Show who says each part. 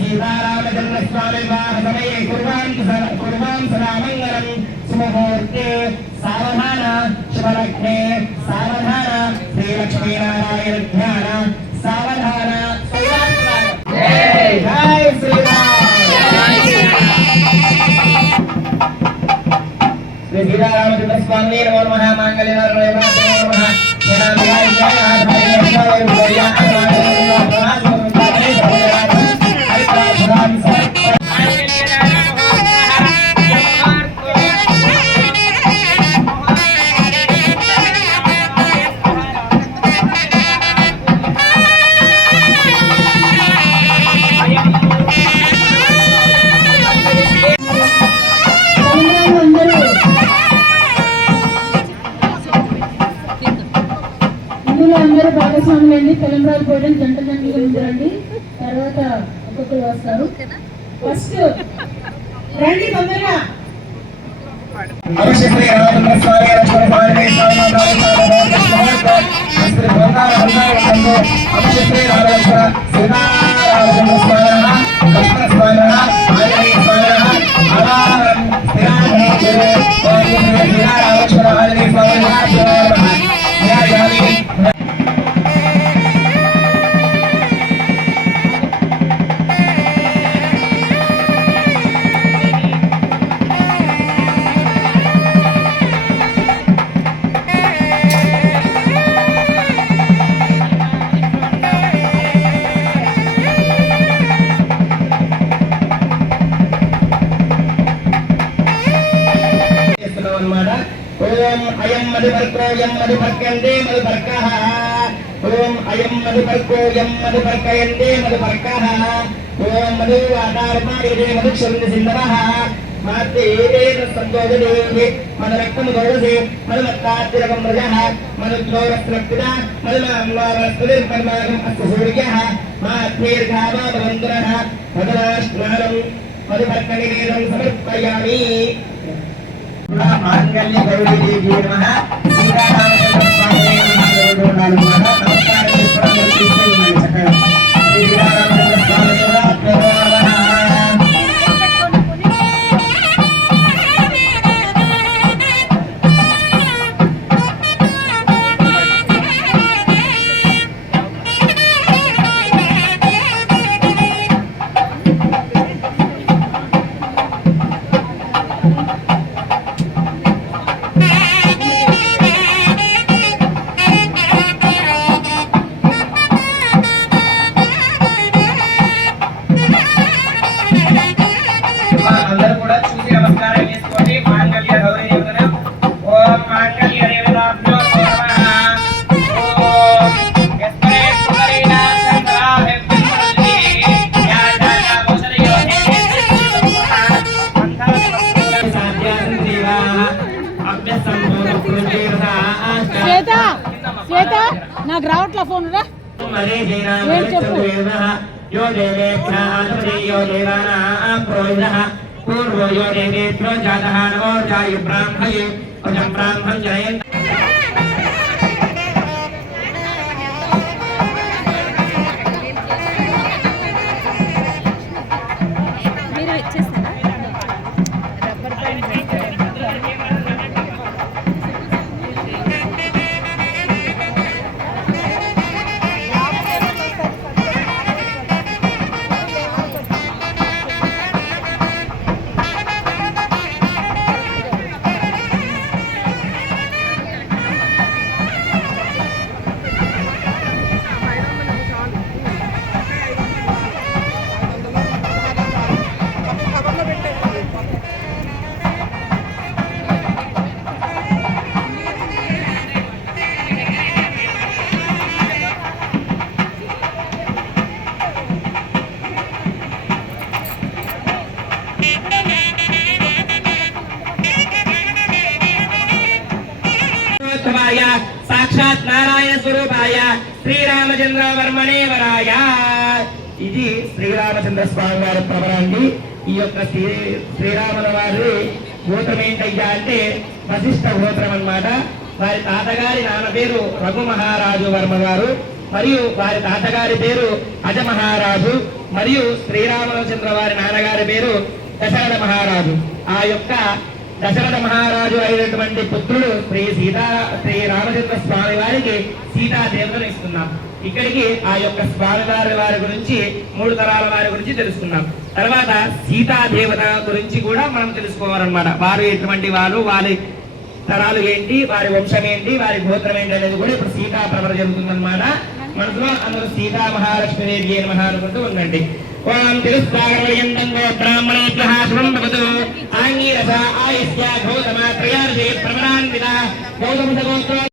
Speaker 1: సీతారామచంద్ర స్వామి వివాహ సమయే కుర్వాన్ కుర్వాం సదామంగళం మంగళం సావధాన శుభలక్ష్మే సావధాన శ్రీలక్ష్మీనారాయణ ధ్యాన సావధాన జై శ్రీరామ్ శ్రీ సీతారామచంద్ర స్వామి నమో నమః. మాంగళ్య నమో నమః జనాభాయ జయ
Speaker 2: తెలంగాణ ఇందులో అందరూ భాగస్వాములు అండి తెలంగాణ పోయడం జంట జంటగా ఉంటారండి తర్వాత ఒక్కొక్కరు వస్తారు. ఫస్ట్ రండి తొందరగా.
Speaker 1: అవశ్య అనమాట ఓం అయం మధుపర్కో యం మధుపర్కందే మధుపర్క. ఓం అయం మధుపర్కో యం మధుపర్కయందే మధుపర్క. ఓం మధు ఆధారమాడిదే మధుక్షరుని సింధవః మాతే మన రక్తము గౌరసే మధుమత్తాతిరకం రజః మధుద్రోరస్రక్తిద మధుమాంగారస్తులిర్పర్మాగం అస్య సూర్యః. మాధ్యేర్ఘావాభవంతురః మధురాష్ట్రారం మధుపర్కనివేదం సమర్పయామి. మాంగళ్య సీతారామచంద్ర స్వామి నమః కూడా చూసి నమస్కారం చేసుకోండి మాంగళ్య గౌరీ దేవతను ఓం మాంగళ్య
Speaker 2: శ్వేత శ్వేత నాకు రావట్లా ఫోన్ రా ఏం చెప్పు?
Speaker 1: యో దేవేభ్యాధిపతి యో దేవానాం ప్రోహితః పూర్వో యో దేవేభ్యో జాతः నమో నారాయణ స్వరూపాయ శ్రీరామచంద్ర వర్మణే వరాయ ఇది శ్రీరామచంద్ర స్వామి వారి ప్రవరాన్ని ఈ యొక్క శ్రీ శ్రీరాముల వారి గోత్రం ఏంటయ్యా అంటే వశిష్ఠ గోత్రం అన్నమాట. వారి తాతగారి నాన్న పేరు రఘు మహారాజు వర్మ గారు మరియు వారి తాతగారి పేరు అజ మహారాజు. మరియు శ్రీరామచంద్ర వారి నాన్నగారి పేరు దశరథ మహారాజు. ఆ యొక్క దశరథ మహారాజు అయినటువంటి పుత్రుడు శ్రీ సీతా శ్రీ రామచంద్ర స్వామి వారికి సీతాదేవతను ఇస్తున్నాం. ఇక్కడికి ఆ యొక్క స్వామి వారి వారి గురించి మూడు తరాల వారి గురించి తెలుసుకున్నాం తర్వాత సీతాదేవత గురించి కూడా మనం తెలుసుకోవాలన్నమాట. వారు ఎటువంటి వారు వారి తరాలు ఏంటి వారి వంశం ఏంటి వారి గోత్రం ఏంటి అనేది కూడా ఇప్పుడు సీతా ప్రవర జరుగుతుందన్నమాట. మనసులో అందరూ సీతా మహాలక్ష్మి దేవి మహా అనుకుంటూ ఉండండి. ఓం తిరుస్తాగరయంతం బ్రాహ్మణేభ్యః శుభం భవతు ఆంగీరస ఆయుష్య గౌతమ త్రయార్షే ప్రవరాన్విత గౌతమ గోత్ర